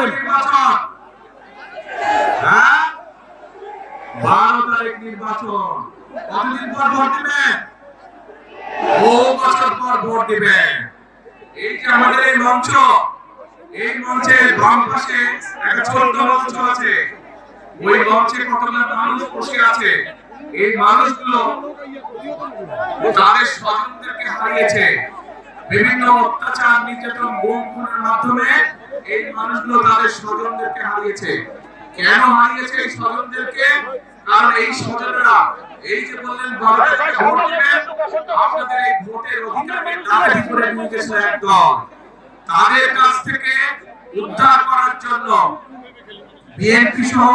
নির্বাচন, হ্যাঁ 12 তারিখ নির্বাচন। কতদিন পর ভোট দিবেন? বহু বছর পর ভোট দিবেন। এই যে আমাদের এই মঞ্চ, এই মঞ্চের বাম পাশে একটা ছোট্ট মঞ্চ আছে, ওই মঞ্চে কতগুলো মানুষ বসে আছে। এই মানুষগুলো তাদের স্বজনদেরকে হারিয়েছে বিভিন্ন অত্যাচার, নির্যাতন, গুম খুনের মাধ্যমে। এই মানুষগুলো তাদের স্বজনদেরকে হারিয়েছে। কেন হারিয়েছে এই স্বজনদেরকে? কারণ এই স্বজনরা এই যে বললেন ভোট দিবেন, আপনাদের এই ভোটের অধিকারকে ডাকাতি করে নিয়ে গেছে একদল। তাদের কাছ থেকে উদ্ধার করার জন্য বিএনপি সহ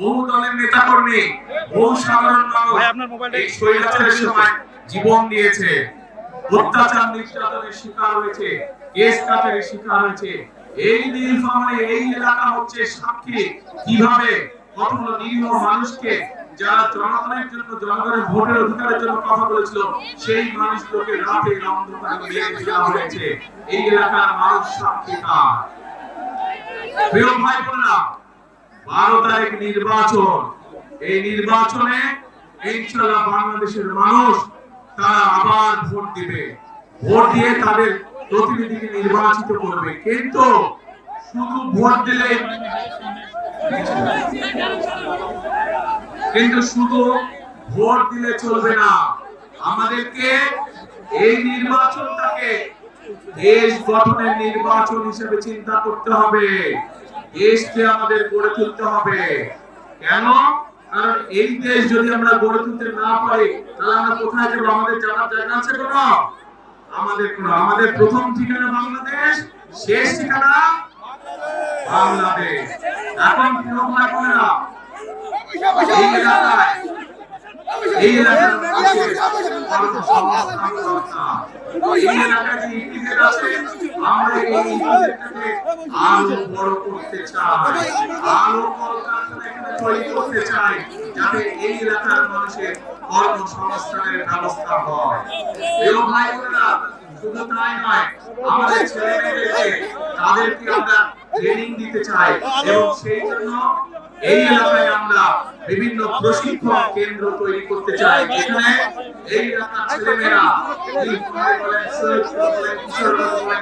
বহু দলের নেতাকর্মী, বহু সাধারণ মানুষ এই স্বৈরাচারের সময় জীবন দিয়েছে, অত্যাচার নির্যাতনের শিকার হয়েছে, কেস কাটারের শিকার হয়েছে। এই নীলফামারী এই এলাকা হচ্ছে সাক্ষী কিভাবে কতগুলো নিরীহ মানুষকে, যারা জনগণের জন্য, জনগণের ভোটের অধিকারের জন্য কথা বলেছিল, সেই মানুষগুলোকে রাতে অন্ধকারে মেরে ফেলা হয়েছে। এই এলাকার মানুষ সাক্ষী তার। প্রিয় ভাই বোনেরা, 12 তারিখ নির্বাচন। এই নির্বাচনে ইনশাআল্লাহ বাংলাদেশের মানুষ তারা আবার ভোট দিবে, ভোট দিয়ে তাদের প্রতিনিধিকে নির্বাচিত করবে। কিন্তু শুধু ভোট দিলে, ভোট দিলে চলবে না। আমাদেরকে এই নির্বাচনটাকে দেশ গঠনের নির্বাচন হিসেবে চিন্তা করতে হবে। দেশকে আমাদের গড়ে তুলতে হবে। কেন? কারণ এই দেশ যদি আমরা গড়ে তুলতে না পারি, তাহলে আমরা কোথায় যাবো? আমাদের যাওয়ার জায়গা আছে কোনো? আমাদের প্রথম ঠিকানা বাংলাদেশ, শেষ ঠিকানা বাংলাদেশ। এখন প্রিয় ভাই বোনেরা, এই এলাকায় আমরা এই আরো বড় করতে চাই, আরো কলকারখানা এখানে তৈরি করতে চাই, যাতে এই এলাকার মানুষের কর্মসংস্থানের ব্যবস্থা হয়। প্রিয় ভাই বোনেরা, শুধু তাই নয়, আমাদের ছেলেমেয়েদেরকে তাদেরকে আমরা ট্রেনিং দিতে চাই, এবং সেই জন্য এই এলাকায় আমরা বিভিন্ন প্রশিক্ষণ কেন্দ্র তৈরি করতে চাই, যেখানে এই এলাকার ছেলেমেয়েরা,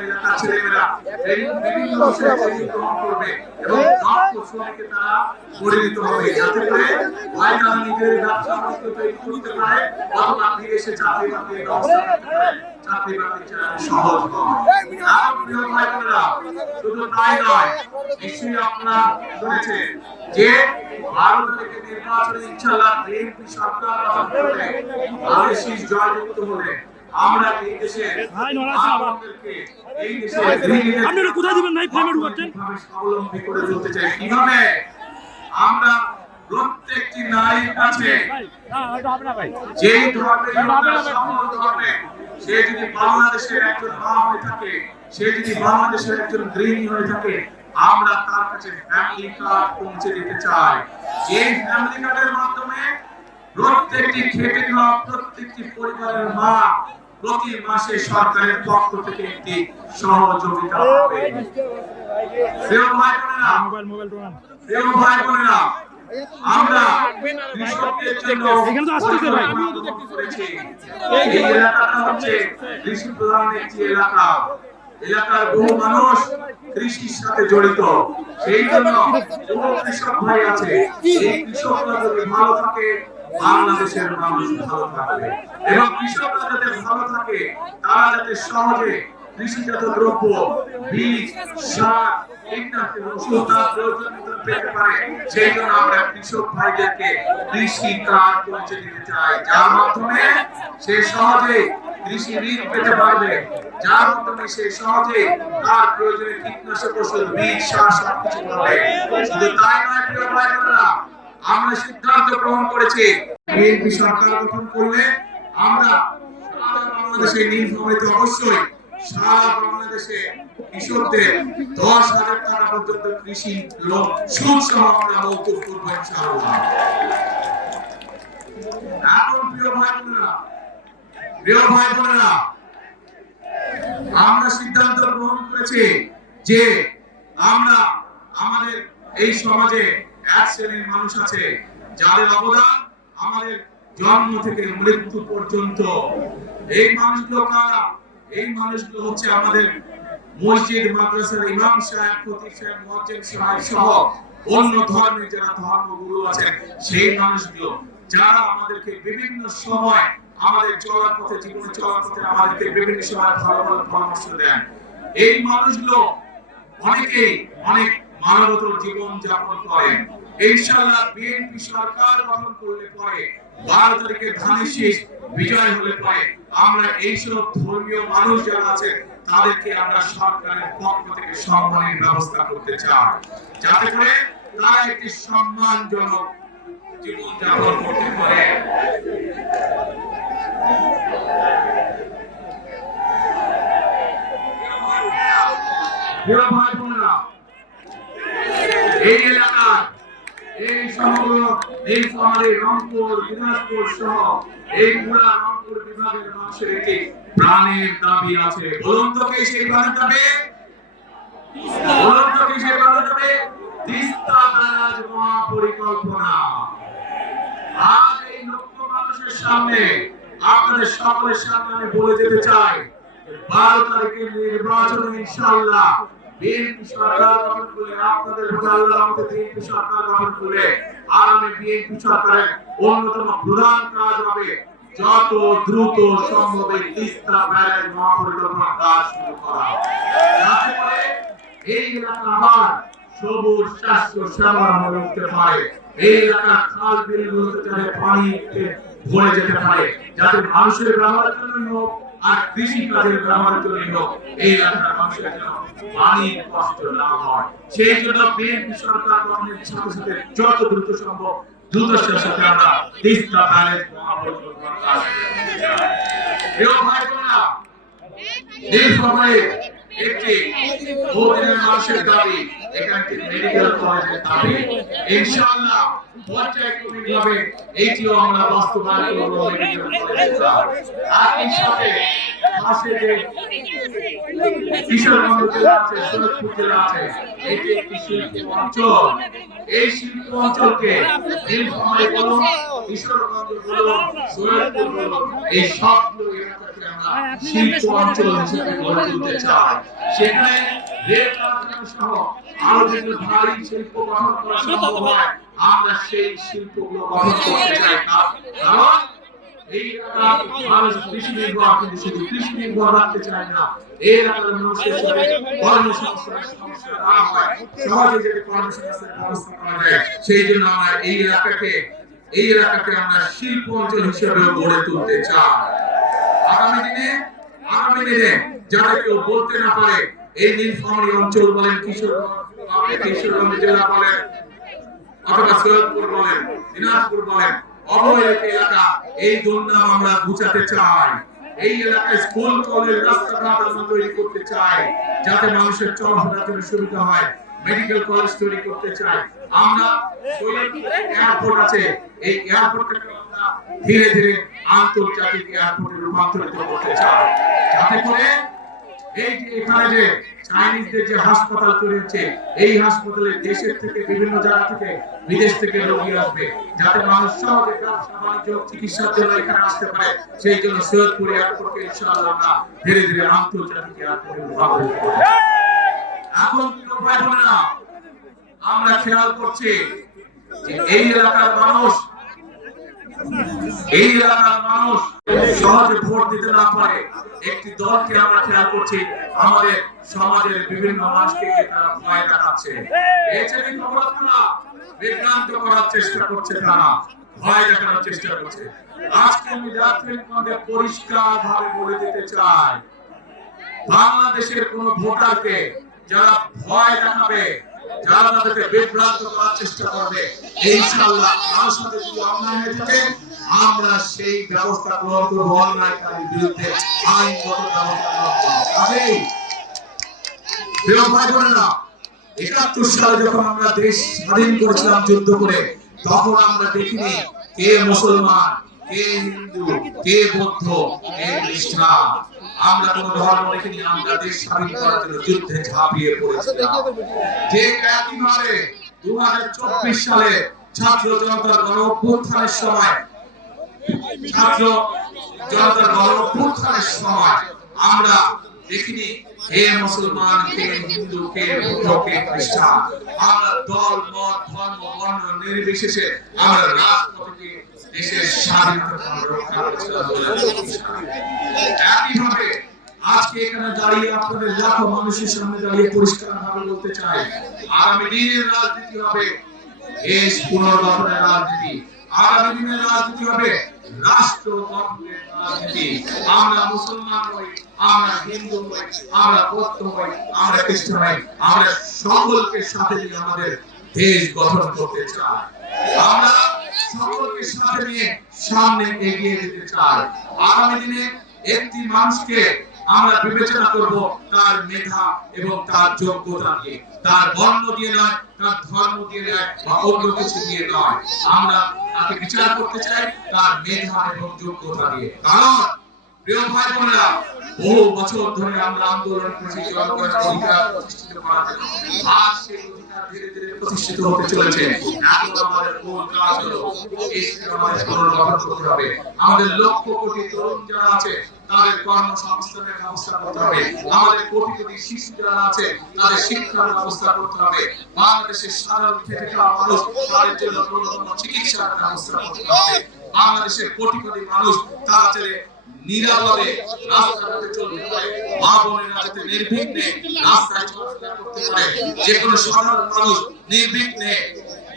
এলাকার ছেলেমেয়েরা বিভিন্ন বিষয়ে ট্রেনিং গ্রহণ করবে এবং দক্ষ শ্রমিকে তারা পরিণত হবে, যাতে করে হয় তারা নিজের ব্যবসা বাণিজ্য তৈরি করতে পারে, অথবা বিদেশে চাকরি বাকরির ব্যবস্থা করতে পারে, চাকরি বাকরি সহজ হয়। আর প্রিয় ভাই বোনেরা, শুধু তাই নয়, নিশ্চয়ই আপনারা শুনেছেন যে 12 তারিখে নির্বাচনে ইনশাআল্লাহ বিএনপি সরকার গঠন করবে, আদেশিস জয়যুক্ত হলে আমরা এই দেশে আপনারা কোথায় দিবেন ভাই? পেমেন্ট করতেন স্বাবলম্বী করে তুলতে চাই। কিভাবে? আমরা প্রত্যেকটি নারীর কাছে যেই ধর্মের ধর্মে, সে যদি বাংলাদেশের একজন মা হয়ে থাকে, সে যদি বাংলাদেশের একজন গৃহিণী হয়ে থাকে, আমরা তার কাছে ফ্যামিলি কার্ড পৌঁছে দিতে চাই। যে ফ্যামিলি কার্ডের মাধ্যমে প্রত্যেকটি খেটে খাওয়া প্রত্যেকটি পরিবারের মা প্রতি মাসে সরকারের পক্ষ থেকে একটি সহযোগিতা পাবে। প্রিয় ভাই বোনেরা, আমরা কৃষকদের জন্য এই এলাকাটা হচ্ছে কৃষি প্রধান একটি এলাকা। এলাকার বহু মানুষ কৃষির সাথে জড়িত, সেই জন্য বহু কৃষক ভাই আছে। এই কৃষকরা যদি ভালো থাকে, বাংলাদেশের মানুষ ভালো থাকবে, এবং কৃষকরা যাতে ভালো থাকে, তারা যাতে সহজে কৃষিজাত দ্রব্য, বীজ, সার, কীটনাশক, ওষুধ তার প্রয়োজন মতো পেতে পারে, সেই জন্য আমরা কৃষক ভাইদেরকে কৃষি কার্ড পৌঁছে দিতে চাই, যার মাধ্যমে সে সহজে কৃষি ঋণ পেতে পারবে, যার মাধ্যমে সে সহজে তার প্রয়োজনে কীটনাশক, ওষুধ, বীজ, সার সবকিছু পাবে। শুধু তাই নয় প্রিয় ভাই বোনেরা, আমরা সিদ্ধান্ত গ্রহণ করেছি বিএনপি সরকার গঠন করলে আমরা সারা বাংলাদেশে নীলফামারীতে অবশ্যই সারা বাংলাদেশে কৃষকদের 10,000 টাকা পর্যন্ত কৃষি লোন সুদ সহ আমরা মওকুফ করবো ইনশাআল্লাহ। এখন প্রিয় ভাই বোনেরা, আমরা সিদ্ধান্ত গ্রহণ করেছি যে আমরা আমাদের এই সমাজে এক শ্রেণীর মানুষ আছে যাদের অবদান আমাদের জন্ম থেকে মৃত্যু পর্যন্ত। এই মানুষগুলো কারা? এই মানুষগুলো হচ্ছে আমাদের মসজিদ মাদ্রাসার ইমাম সাহেব, খতিব সাহেব, মুয়াজ্জিন সাহেব সহ অন্য ধর্মের যারা ধর্মগুরু আছেন সেই মানুষগুলো, যারা আমাদেরকে বিভিন্ন সময় আমাদের চলার পথে, জীবনে চলার পথে আমাদেরকে বিভিন্ন সময় ভালো ভালো পরামর্শ দেন। এই মানুষগুলো অনেকেই অনেক মানবতর জীবন যাপন করেন। ইনশাআল্লাহ বিএনপি সরকার গঠন করলে পরে 12 তারিখে ধানের শীষ বিজয় হলে পরে আমরা এইসব ধর্মীয় মানুষ যারা আছে তাদেরকে আমরা সরকারের পক্ষ থেকে সম্মানের ব্যবস্থা করতে চাই, যাতে করে তারা একটি সম্মানজনক জীবন যাপন করতে পারে। ভাই বোনেরা, এই এলাকার এই সমগ্র এই শহরে রংপুর, দিনাজপুর সহ এই পুরা রংপুর বিভাগের মানুষের একটি প্রাণের দাবি আছে। বলুন তো কি সেই প্রাণের দাবি? বলুন তো কি সেই প্রাণের দাবি? তিস্তা ব্যারাজ মহাপরিকল্পনা। আজ এই লক্ষ মানুষের সামনে, আপনাদের সকলের সামনে আমি বলে যেতে চাই, 12 তারিখের নির্বাচনে ইনশাআল্লাহ বিএনপি সরকার গঠন করলে, আপনাদের ভোটে আল্লাহর রহমতে বিএনপি সরকার গঠন করলে আগামী বিএনপি সরকারের অন্যতম প্রধান কাজ হবে যত দ্রুত সম্ভব এই তিস্তা ব্যারাজ মহাপরিকল্পনার কাজ শুরু করা, যাতে করে এই এলাকা আবার সবুজ স্বাস্থ্য সেবা হয়ে উঠতে পারে। এই এলাকার খাল বিলগুলোতে যাতে পানি ভরে যেতে পারে, যাতে মানুষের ব্যবহারের জন্য হোক আর কৃষি কাজের ব্যবহারের জন্য হোক, এই এলাকার মানুষের জন্য পানির কষ্ট না হয়। সেই জন্য বিএনপি সরকার গঠনের সাথে সাথে যত দ্রুত সম্ভব দ্রুততার সাথে আমরা তিস্তা ব্যারাজ মহাপরিকল্পনার কাজ করতে চাই। প্রিয় ভাই বোনেরা, এই সময়ে একটি বহুদিনের মানুষের দাবি, এখানে মেডিকেল কলেজের দাবি, ইনশাআল্লাহ পর্যায়ক্রমিকভাবে এইটিও আমরা বাস্তবায়ন করব। মেডিকেল কলেজের দাবি একই সাথে পাশে যে কিশোরগঞ্জ জেলা আছে, সৈয়দপুর জেলা আছে, এটি একটি শিল্প অঞ্চল। এই শিল্প অঞ্চলকে নীলফামারী বলুন, কিশোরগঞ্জ বলুন, সৈয়দপুর বলুন, এই সবগুলো এলাকাকে আমরা শিল্প অঞ্চল হিসেবে গড়ে তুলতে চাই। সেখানে রেল কারখানা সহ আরো যেগুলো ভারী শিল্প গঠন করা সম্ভব হয়, আমরা সেই শিল্পগুলো গঠন করতে চাই। কারণ এই এলাকার মানুষ কৃষি নির্ভর, কিন্তু শুধু কৃষি নির্ভর রাখতে চায় না। এই এলাকার মানুষের সাথে কর্মসংস্থানের সমস্যা না হয়, সমাজে যাতে কর্মসংস্থানের ব্যবস্থা করা যায়, সেই জন্য আমরা এই এলাকাকে আমরা শিল্প অঞ্চল হিসেবে গড়ে তুলতে চাই। আগামী দিনে যারা কেউ বলতে না পারে, এই নীলফামারী অঞ্চল বলেন, কিশোরগঞ্জ জেলা বলেন, অথবা সৈয়দপুর বলেন, দিনাজপুর বলেন, অবহেলিত এলাকা, এই দুর্নাম আমরা ঘুচাতে চাই। এই এলাকায় স্কুল, কলেজ, রাস্তাঘাট আমরা তৈরি করতে চাই, যাতে মানুষের চলাফেরার জন্য সুবিধা হয়। মেডিকেল কলেজ তৈরি করতে চাই। আমরা এয়ারপোর্ট আছে, এই এয়ারপোর্টটাকে আমরা ধীরে ধীরে আন্তর্জাতিক এয়ারপোর্টে রূপান্তরিত করতে চাই, যাতে করে এই যে এখানে যে চাইনিজদের যে হাসপাতাল তৈরি হচ্ছে, এই হাসপাতালে দেশের থেকে বিভিন্ন জায়গা থেকে বিদেশ থেকে রোগী আসবে, যাতে মানুষ সহজে ব্যবসা বাণিজ্য চিকিৎসার জন্য এখানে আসতে পারে। সেই জন্য সৈয়দপুর এয়ারপোর্টকে ইনশাআল্লাহ আমরা ধীরে ধীরে আন্তর্জাতিক এয়ারপোর্টে রূপান্তরিত করব। এখন প্রিয় ভাই বোনেরা, আমরা খেয়াল করছি যে এই এলাকার মানুষ সহজে ভোট দিতে না পারে একটি দলকে আমরা খেয়াল করছি, আমাদের সমাজের বিভিন্ন মানুষকে তারা ভয় দেখাচ্ছে, বিভ্রান্ত করার চেষ্টা করছে, তারা ভয় দেখানোর চেষ্টা করছে। আজকে আমি পরিষ্কার ভাবে বলে দিতে চাই, বাংলাদেশের কোন ভোটারকে যারা ভয় দেখাবে, যারা তাদেরকে বিভ্রান্ত করার চেষ্টা করবে, ইনশাআল্লাহ তার সাথে যদি অন্যায় হয়ে থাকে, আমরা সেই ব্যবস্থা গ্রহণ করব, অন্যায়কারীর বিরুদ্ধে আইনগত ব্যবস্থা গ্রহণ করব। প্রিয় ভাই বোনেরা, ৭১ সালে যখন আমরা দেশ স্বাধীন করেছিলাম যুদ্ধ করে, তখন আমরা দেখিনি কে মুসলমান, কে হিন্দু, কে বৌদ্ধ, কে খ্রিস্টান। আমরা কোন ধর্ম দেখিনি, আমরা দেশ স্বাধীন করার জন্য যুদ্ধে ঝাঁপিয়ে পড়েছিলাম। ঠিক একইভাবে 2024 সালে ছাত্র জনতার গণ অভ্যুত্থানের সময় আমরা দেখিনি কে মুসলমান, কে হিন্দু, কে বৌদ্ধ, কে খ্রিস্টান। আমরা দল মত ধর্ম বর্ণ নির্বিশেষে আমরা রাজপথে দেশের স্বাধীনতা রক্ষা করেছিলাম। একইভাবে আজকে এখানে দাঁড়িয়ে আপনাদের লাখো মানুষের সামনে দাঁড়িয়ে পরিষ্কার ভাবে বলতে চাই, আগামী দিনের রাজনীতি হবে দেশ পুনর্গঠনের রাজনীতি, আগামী দিনের রাজনীতি হবে রাষ্ট্র গঠনের রাজনীতি। আমরা মুসলমান হই, আমরা হিন্দু হই, আমরা বৌদ্ধ হই, আমরা খ্রিস্টান হই, আমরা সকলকে সাথে নিয়ে আমাদের দেশ গঠন করতে চাই। আমরা সকলকে সাথে নিয়ে সামনে এগিয়ে যেতে চাই। আগামী দিনে একটি মানুষকে আমরা বিবেচনা করব তার মেধা এবং তার যোগ্যতা দিয়ে, তার বর্ণ দিয়ে নয়, তার ধর্ম দিয়ে নয়, বা অন্য কিছু দিয়ে নয়। আমরা তাকে বিচার করতে চাই তার মেধা এবং যোগ্যতা দিয়ে। কারণ প্রিয় ভাই বোনেরা, বহু বছর ধরে আমরা আন্দোলন করেছি জনগণের অধিকার প্রতিষ্ঠিত করার জন্য। আজ সেই অধিকার ধীরে ধীরে প্রতিষ্ঠিত হতে চলেছে। এখন আমাদের মূল কাজ হলো দেশকে আমাদের পুনর্গঠন করতে হবে। আমাদের লক্ষ কোটি তরুণ যারা আছে তাদের কর্মসংস্থানের ব্যবস্থা করতে হবে। আমাদের কোটি কোটি শিশু যারা আছে তাদের শিক্ষার ব্যবস্থা করতে হবে। বাংলাদেশের সাধারণ খেটে খাওয়া মানুষ তাদের জন্য ন্যূনতম চিকিৎসার ব্যবস্থা করতে হবে। বাংলাদেশের কোটি কোটি মানুষ তারা চলে নিরাপদে রাস্তাঘাটে চলতে পারে, মা বোনেরা যাতে নির্বিঘ্নে রাস্তায় চলাফেরা করতে পারে, যে কোনো সাধারণ মানুষ নির্বিঘ্নে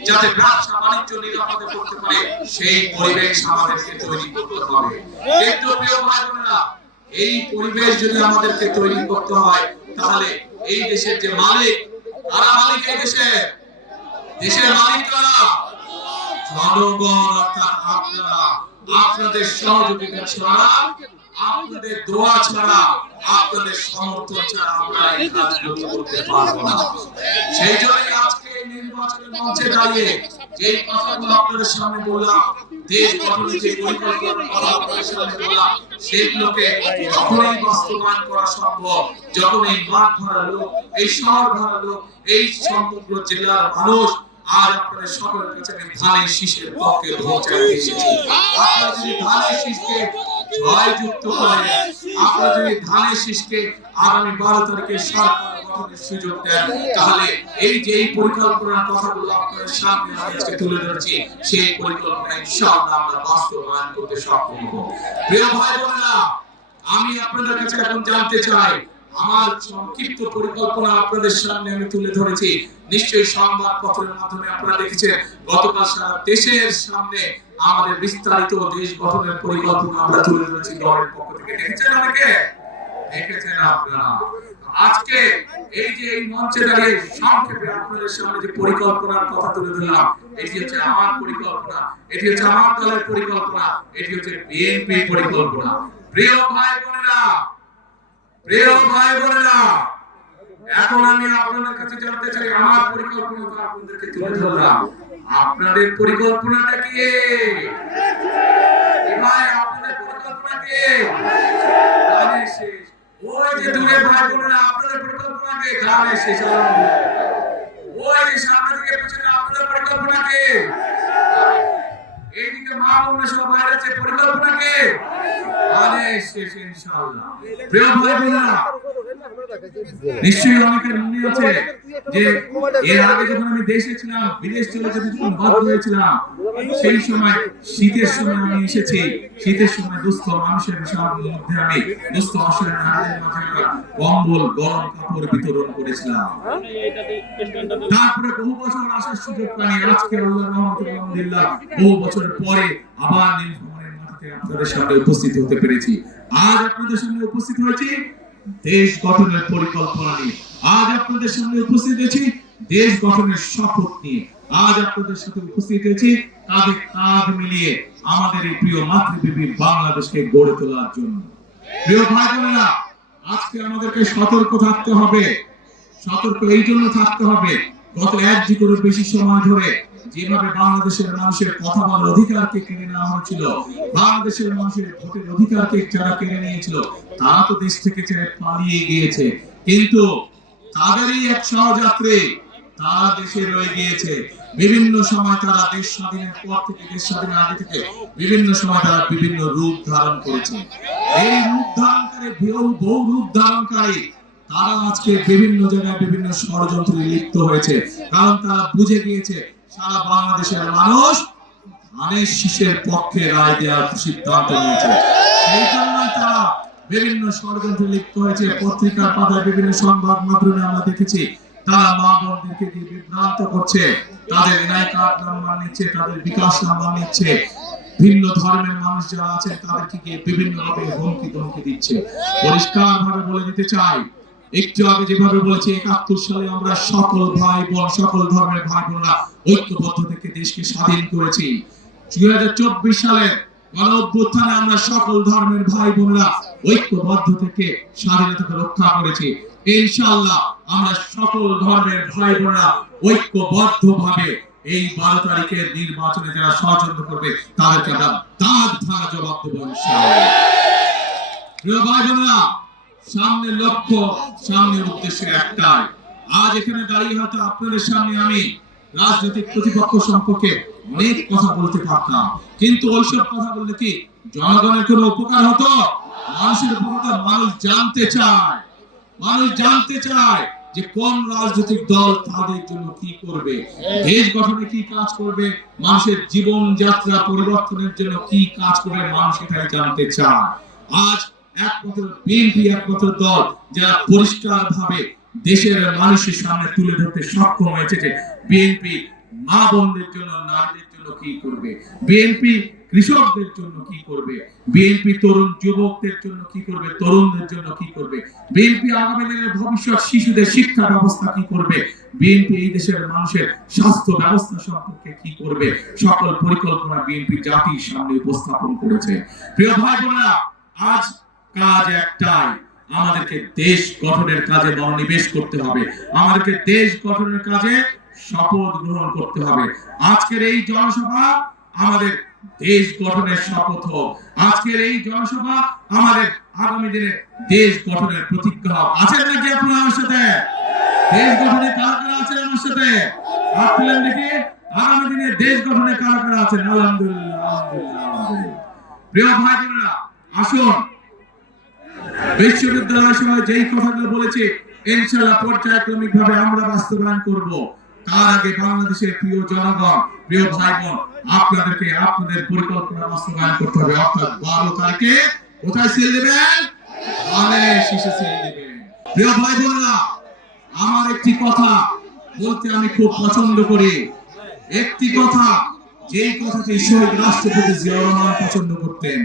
যাতে ব্যবসা বাণিজ্য নিরাপদে করতে পারে, সেই পরিবেশ আমাদেরকে তৈরি করতে হবে। কিন্তু প্রিয় ভাই বোনেরা, এই পরিবেশ যদি আমাদেরকে তৈরি করতে হয়, তাহলে এই দেশের যে মালিক, কারা মালিক এই দেশের মালিক কারা? জনগণ, অর্থাৎ আপনারা। আপনাদের সহযোগিতা ছাড়া, আপনাদের দোয়া ছাড়া, আপনাদের সমর্থন ছাড়া আমরা এই কাজগুলো করতে পারবো না। সেই জন্যই আজকে এই নির্বাচনের মঞ্চে দাঁড়িয়ে যে কথাগুলো আপনাদের সামনে বললাম, দেশ গঠনের যে পরিকল্পনার কথা আপনাদের সামনে বললাম, সেগুলোকে যখনই বাস্তবায়ন করা সম্ভব, যখন এই মাঠ ভরা লোক, এই শহর ভরা লোক, এই সমগ্র জেলার মানুষ আজ আপনাদের সকলের কাছে আমি ধানের শীষের পক্ষে ভোট চাইতে এসেছি। আপনারা যদি ধানের শীষকে জয়যুক্ত করেন, আপনারা যদি ধানের শীষকে আগামী 12 তারিখে সরকার গঠনের সুযোগ দেন, তাহলে এই যে এই পরিকল্পনার কথাগুলো আপনাদের সামনে আমি আজকে তুলে ধরেছি, সেই পরিকল্পনা ইনশাআল্লাহ আমরা বাস্তবায়ন করতে সক্ষম হব। প্রিয় ভাই বোনেরা, আমি আপনাদের কাছে এখন জানতে চাই, আমার সংক্ষিপ্ত পরিকল্পনা আপনাদের সামনে আমি তুলে ধরেছি। নিশ্চয়ই সংবাদপত্রের মাধ্যমে আপনারা দেখেছেন, গতকাল সারা দেশের সামনে আমাদের বিস্তারিত দেশ গঠনের পরিকল্পনা আমরা তুলে ধরেছি দলের পক্ষ থেকে। দেখেছেন অনেকে? দেখেছেন আপনারা? আজকে এই যে এই মঞ্চে দাঁড়িয়ে সংক্ষেপে আপনাদের সামনে যে পরিকল্পনার কথা তুলে ধরলাম, এটি হচ্ছে আমার পরিকল্পনা, এটি হচ্ছে আমার দলের পরিকল্পনা, এটি হচ্ছে বিএনপির পরিকল্পনা। প্রিয় ভাই বোনেরা, এখন আমি আপনাদের কাছে জানতে চাই, আমার পরিকল্পনা আপনাদেরকে তুলে ধরলাম, আপনাদের পরিকল্পনাটা কি? ভাই, আপনাদের পরিকল্পনা কি? গানের শেষ। ওই যে দূরে ভাই বোনেরা, আপনাদের পরিকল্পনা কি? গানের শেষ। ওই যে সামনে দিকে পেছনে আপনাদের পরিকল্পনা কি? এইদিকে মা বোনেরা সব বাইরে আছে, পরিকল্পনা কি? গানের শেষ ইনশাআল্লাহ। প্রিয় ভাই বোনেরা, নিশ্চয়ই অনেকের মনে আছে যে এর আগে যখন আমি দেশে ছিলাম, বিদেশ চলে যেতে যখন বাধ্য হয়েছিলাম, সেই সময় শীতের সময় আমি এসেছি। শীতের সময় দুস্থ মানুষের মধ্যে আমি দুস্থ মানুষের হাতের মাঝে কম্বল, গরম কাপড় বিতরণ করেছিলাম। তারপরে বহু বছর আসার সুযোগ পাই, আজকে আল্লাহর রহমতে আলহামদুলিল্লাহ বহু বছর পরে আবার নীলফামারীর মাটিতে আপনাদের সামনে উপস্থিত হতে পেরেছি। আজ আপনাদের সামনে উপস্থিত হয়েছি দেশ গঠনের পরিকল্পনা নিয়ে। আজ আপনাদের সামনে উপস্থিত হয়েছি দেশ গঠনের শপথ নিয়ে। আজ আপনাদের সাথে উপস্থিত হয়েছি কাঁধে কাঁধ মিলিয়ে আমাদের এই প্রিয় মাতৃভূমি বাংলাদেশকে গড়ে তোলার জন্য। প্রিয় ভাই বোনেরা, আজকে আমাদেরকে সতর্ক থাকতে হবে। সতর্ক এই জন্য থাকতে হবে, গত 1 যুগের বেশি সময় ধরে যেভাবে বাংলাদেশের মানুষের কথা বলার অধিকারকে কেড়ে নেওয়া হয়েছিল, বাংলাদেশের মানুষের ভোটের অধিকারকে যারা কেড়ে নিয়েছিল তারা তো দেশ থেকে ছেড়ে পালিয়ে গিয়েছে, কিন্তু তাদেরই এক সহযাত্রী তারা দেশে রয়ে গিয়েছে। বিভিন্ন সময় তারা দেশ স্বাধীনের পর থেকে, দেশ স্বাধীনের আগে থেকে বিভিন্ন সময় তারা বিভিন্ন রূপ ধারণ করেছে। এই রূপ ধারণকারী বহু রূপ ধারণকারী তারা আজকে বিভিন্ন জায়গায় বিভিন্ন ষড়যন্ত্রে লিপ্ত হয়েছে, কারণ তারা বুঝে গিয়েছে সারা বাংলাদেশের মানুষ ধানের শীষের পক্ষে রায় দেওয়ার সিদ্ধান্ত নিয়েছে। সেই জন্য তারা বিভিন্ন ষড়যন্ত্রে লিপ্ত হয়েছে। পত্রিকার পাতায় বিভিন্ন সংবাদ মাধ্যমে আমরা দেখেছি তারা মা বোনদেরকে দিয়ে বিভ্রান্ত করছে, তাদের ন্যায় কার্ড নাম্বার নিচ্ছে, তাদের বিকাশ নাম্বার নিচ্ছে, ভিন্ন ধর্মের মানুষ যারা আছেন তাদেরকে গিয়ে বিভিন্ন ভাবে হুমকি ধমকি দিচ্ছে। পরিষ্কার ভাবে বলে দিতে চাই, একটু আগে যেভাবে বলেছি ৭১ সালে আমরা সকল ভাই বোন, সকল ধর্মের ভাই বোনরা ঐক্যবদ্ধ থেকে দেশকে স্বাধীন করেছি। ২০২৪ সালের গণ অভ্যুত্থানে আমরা সকল ধর্মের ভাই বোনরা ঐক্যবদ্ধ থেকে স্বাধীনতাকে রক্ষা করেছি। ইনশাআল্লাহ আমরা সকল ধর্মের ভাই বোনরা ঐক্যবদ্ধ ভাবে এই ১২ তারিখের নির্বাচনে যারা ষড়যন্ত্র করবে তাদেরকে আমরা দাঁত ভাঙা জবাব দেবো ইনশাআল্লাহ। প্রিয় ভাই বোনেরা, সামনের লক্ষ্য, সামনের উদ্দেশ্য একটাই। আজ এখানে দাঁড়িয়ে হয়তো আপনাদের সামনে আমি রাজনৈতিক প্রতিপক্ষ সম্পর্কে অনেক কথা বলতে পারতাম, কিন্তু ওইসব কথা বললে কি জনগণের কোনো উপকার হতো? মানুষের উপকার মানুষ জানতে চায়, মানুষ জানতে চায় যে কোন রাজনৈতিক দল তাদের জন্য কি করবে, দেশ গঠনে কি কাজ করবে, মানুষের জীবন যাত্রা পরিবর্তনের জন্য কি কাজ করবে, মানুষ এটাই জানতে চায়। আজ একমাত্র বিএনপি একমাত্র দল যারা পরিষ্কার ভাবে দেশের মানুষের সামনে তুলে ধরতে সক্ষম হয়েছে যে বিএনপি মা বোনদের জন্য, নারীদের জন্য কি করবে, বিএনপি কৃষকদের জন্য কি করবে, বিএনপি তরুণ যুবকদের জন্য কি করবে, তরুণদের জন্য কি করবে, বিএনপি আগামী দিনের ভবিষ্যৎ শিশুদের শিক্ষা ব্যবস্থা কি করবে, বিএনপি এই দেশের মানুষের স্বাস্থ্য ব্যবস্থা সম্পর্কে কি করবে, সকল পরিকল্পনা বিএনপি জাতির সামনে উপস্থাপন করেছে। প্রিয় ভাই বোনেরা, আজ কাজ একটাই, আমাদেরকে দেশ গঠনের কাজে মনোনিবেশ করতে হবে, আমাদেরকে দেশ গঠনের কাজে শপথ গ্রহণ করতে হবে। আজকের এই জনসভা আমাদের দেশ গঠনের শপথ হোক, আজকের এই জনসভা আমাদের আগামী দিনে দেশ গঠনের প্রতিজ্ঞা হোক। আছেন নাকি আপনারা আমার সাথে? দেশ গঠনে কারা কারা আছেন আমার সাথে? হাত তুলেন দেখি। আগামী দিনে দেশ গঠনে কারা কারা আছেন? আলহামদুলিল্লাহ, আলহামদুলিল্লাহ। প্রিয় ভাই বোনেরা, আসুন বিশ্ববিদ্যালয় সময় যেই কথাগুলো বলেছি ইনশাআল্লাহ পর্যায়ক্রমিক ভাবে আমরা বাস্তবায়ন করব। তার আগে বাংলাদেশের প্রিয় জনগণ, প্রিয় ভাই বোন, আপনাদেরকে আপনাদের পরিকল্পনা বাস্তবায়ন করতে হবে। অর্থাৎ ১২ তারিখে কোথায় সিল দেবেন? ধানের শীষে সিল দেবেন। প্রিয় ভাই বোনেরা, আমার একটি কথা বলতে আমি খুব পছন্দ করি, একটি কথা, যেই কথাটি শহীদ রাষ্ট্রপতি জিয়াউর রহমান পছন্দ করতেন,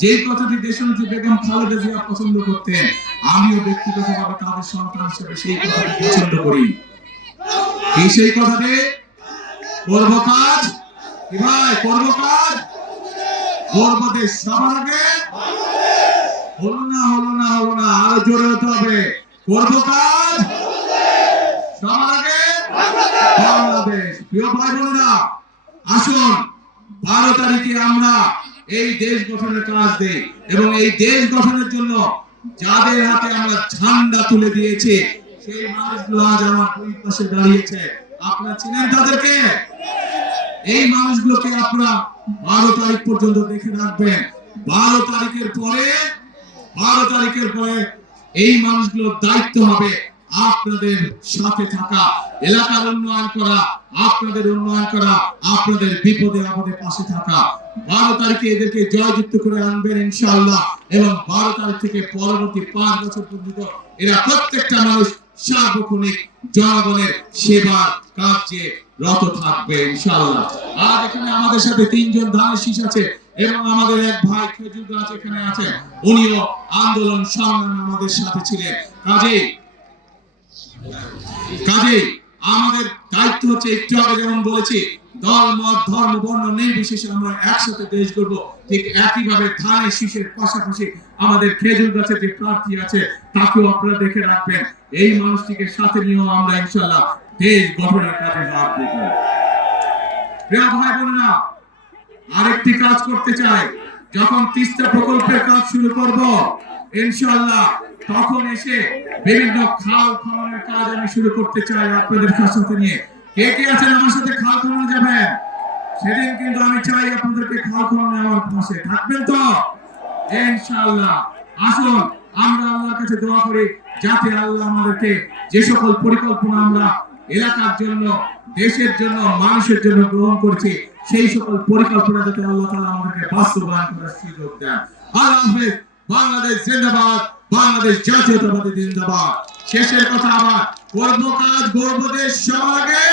যেই কথাটি দেশনেত্রী বেগম খালেদা জিয়া পছন্দ করতেন, আমিও ব্যক্তিগতভাবে তাদের সন্তান হিসেবে সেই কথাটি পছন্দ করি। কি সেই কথাটি? করব কাজ, কি ভাই? করব কাজ, করব দেশ সবার আগে। হলো না, হলো না, হলো না, আরো জোরে হতে হবে। করব কাজ সবার আগে, বাংলাদেশ। প্রিয় ভাই বোনেরা, আসুন ১২ তারিখে আমরা এই দেশ গঠনের কাজ দেই, এবং এই দেশ গঠনের জন্য যাদের হাতে আমরা ঝান্ডা তুলে দিয়েছি সেই মানুষগুলো আজ আমার দুই পাশে দাঁড়িয়েছে। আপনারা চিনেন তাদেরকে? এই মানুষগুলোকে আপনারা ১২ তারিখ পর্যন্ত দেখে রাখবেন। ১২ তারিখের পরে এই মানুষগুলোর দায়িত্ব হবে আপনাদের সাথে থাকা, এলাকার উন্নয়ন করা, আপনাদের উন্নয়ন করা, আপনাদের বিপদে আপদে পাশে থাকা। ১২ তারিখে এদেরকে জয়যুক্ত করে আনবেন ইনশাআল্লাহ, এবং ১২ তারিখ থেকে পরবর্তী ৫ বছর পর্যন্ত এরা প্রত্যেকটা মানুষ সার্বক্ষণিক জনগণের সেবার কাজে রত থাকবে ইনশাআল্লাহ। আজ এখানে আমাদের সাথে ৩ জন ধানের শীষ আছে, এবং আমাদের এক ভাই খেজুর গাছ এখানে আছেন, উনিও আন্দোলন সংগ্রামে আমাদের সাথে ছিলেন। কাজেই আমাদের দায়িত্ব হচ্ছে, একটু আগে যেমন বলেছি, দল মত ধর্ম বর্ণ নির্বিশেষে আমরা একসাথে দেশ গড়ব। ঠিক একইভাবে ধানের শীষের পাশাপাশি আমাদের খেজুর গাছের যে প্রার্থী আছে তাকেও আপনারা দেখে রাখবেন। এই মানুষটিকে সাথে নিয়েও আমরা ইনশাআল্লাহ দেশ গঠনের কাজে হাত দেব। প্রিয় ভাই বোনেরা, আরেকটি কাজ করতে চাই। যখন তিস্তা প্রকল্পের কাজ শুরু করব ইনশাআল্লাহ, তখন এসে বিভিন্ন খাল খননের কাজ আমি শুরু করতে চাই আপনাদের সাথে নিয়ে। কে কে আছেন আমার সাথে খাল খননে যাবেন? সেদিন কিন্তু আমি চাই আপনাদেরকে খাল খননে আমার পাশে থাকবেন তো ইনশাআল্লাহ। আসুন আমরা আল্লাহর কাছে দোয়া করি যাতে আল্লাহ আমাদেরকে যে সকল পরিকল্পনা আমরা এলাকার জন্য, দেশের জন্য, মানুষের জন্য গ্রহণ করছি, সেই সকল পরিকল্পনা যাতে আল্লাহ তাআলা আমাদেরকে বাস্তবায়ন করার সুযোগ দেন। আল্লাহ হাফেজ। বাংলাদেশ জিন্দাবাদ, বাংলাদেশ জাতীয়তাবাদী জিন্দাবাদ। শেষের কথা আবার, কর্মকাজ গর্ব দেশ সবার আগে।